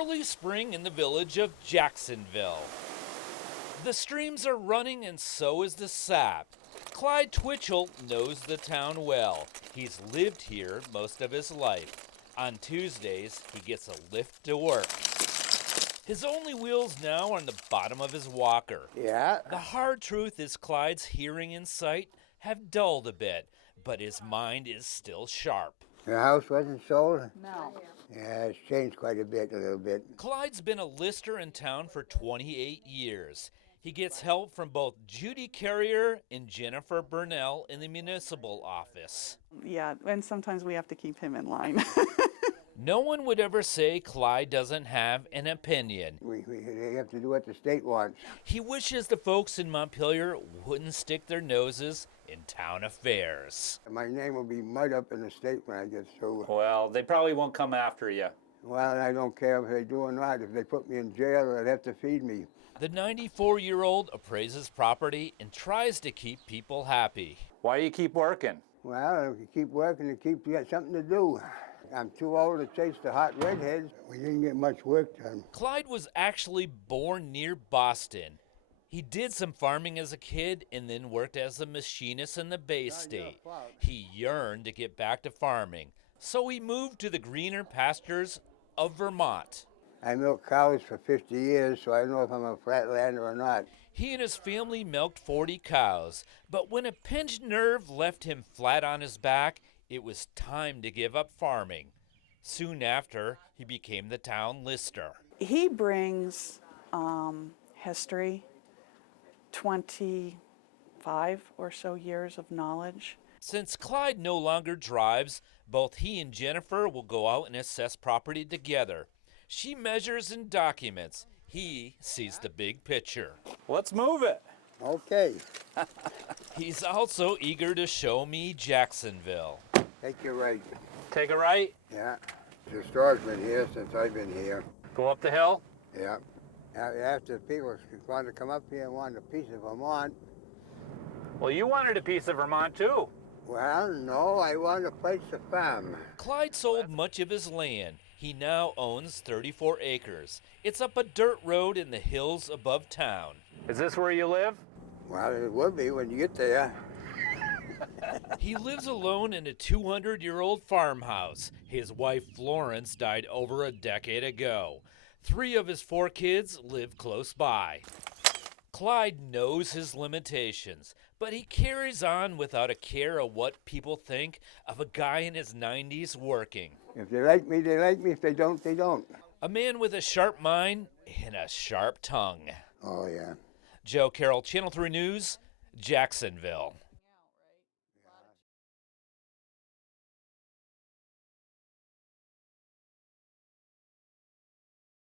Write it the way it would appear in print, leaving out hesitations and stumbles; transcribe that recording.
early spring in the village of Jacksonville. The streams are running and so is the sap. Clyde Twitchell knows the town well. He's lived here most of his life. On Tuesdays, he gets a lift to work. His only wheels now are on the bottom of his walker. Yeah. The hard truth is Clyde's hearing and sight have dulled a bit, but his mind is still sharp. The house wasn't sold? No. Yeah, it's changed quite a little bit. Clyde's been a lister in town for 28 years. He gets help from both Judy Carrier and Jennifer Burnell in the municipal office. Yeah, and sometimes we have to keep him in line. No one would ever say Clyde doesn't have an opinion. They have to do what the state wants. He wishes the folks in Montpelier wouldn't stick their noses in town affairs. My name will be mud up in the state when I get through. Well, they probably won't come after you. Well, I don't care if they do or not. If they put me in jail, they'd have to feed me. The 94-year-old appraises property and tries to keep people happy. Why do you keep working? Well, if you keep working, you got something to do. I'm too old to chase the hot redheads. We didn't get much work done. Clyde was actually born near Boston. He did some farming as a kid and then worked as a machinist in the Bay State. He yearned to get back to farming, so he moved to the greener pastures of Vermont. I milked cows for 50 years, so I don't know if I'm a flatlander or not. He and his family milked 40 cows, but when a pinched nerve left him flat on his back, it was time to give up farming. Soon after, he became the town lister. He brings history, 25 or so years of knowledge. Since Clyde no longer drives, both he and Jennifer will go out and assess property together. She measures and documents. He sees the big picture. Let's move it. Okay. He's also eager to show me Jacksonville. Take your right. Take a right, Yeah. The store's been here since I've been here. go up the hill. Yeah. After people wanted to come up here and wanted a piece of Vermont, Well, you wanted a piece of Vermont too. well, no, I wanted a place to farm. Clyde sold much of his land. He now owns 34 acres. It's up a dirt road in the hills above town. Is this where you live? Well, it would be when you get there. He lives alone in a 200-year-old farmhouse. His wife Florence died over a decade ago. 3 of his 4 kids live close by. Clyde knows his limitations, but he carries on without a care of what people think of a guy in his 90s working. If they like me, they like me. If they don't, they don't. A man with a sharp mind and a sharp tongue. Oh, yeah. Joe Carroll, Channel 3 News, Jacksonville.